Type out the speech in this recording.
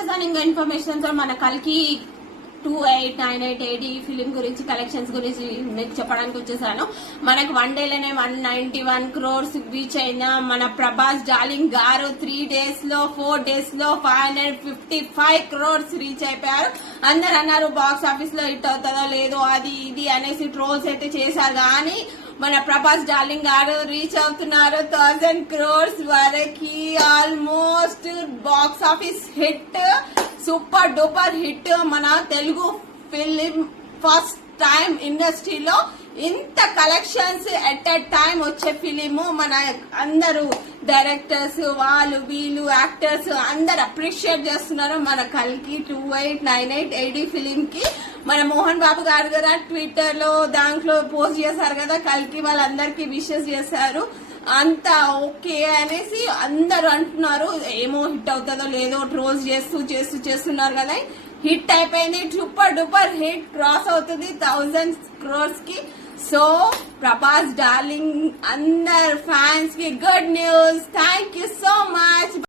వచ్చేసాను ఇంకా ఇన్ఫర్మేషన్ తో మన కల్కి 2898 AD ఫిలిం గురించి కలెక్షన్స్ గురించి మీకు చెప్పడానికి వచ్చేసాను. మనకు 1 డేలోనే 191 crores రీచ్ అయిన మన ప్రభాస్ డార్లింగ్ గారు 3 days లో 4 days లో 555 crores రీచ్ అయిపోయారు. అందరు అన్నారు బాక్స్ ఆఫీస్ లో హిట్ అవుతుందో లేదో అది ఇది అనేసి ట్రోల్స్ అయితే చేశారు. కానీ మన ప్రభాస్ డార్లింగ్ గారు రీచ్ అవుతున్నారు 1000 crores వరకు. Almost box office hit, super duper hit. మన తెలుగు ఫిలిం ఫస్ట్ టైం ఇండస్ట్రీలో ఇంత కలెక్షన్స్ ఎట్ ఎ టైం వచ్చే ఫిలిం. మన అందరూ డైరెక్టర్స్ వాళ్ళు వీళ్ళు యాక్టర్స్ అందరు అప్రిషియేట్ చేస్తున్నారు మన కల్కి 2898 AD ఫిలిం కి. మన మోహన్ బాబు గారు కదా ట్విట్టర్ లో దాంట్లో పోస్ట్ చేశారు కదా, కల్కి వాళ్ళందరికీ విషెస్ చేశారు. అంతా ఓకే అనేసి అందరు అంటున్నారు. ఏమో హిట్ అవుతుందో లేదో ట్రోల్స్ చేస్తున్నారు కదా. హిట్ అయిపోయింది, సూపర్ డూపర్ హిట్, క్రాస్ అవుతుంది 1000 crores కి. సో ప్రభాస్ డార్లింగ్ అందరు ఫ్యాన్స్ కి good news. Thank you so much.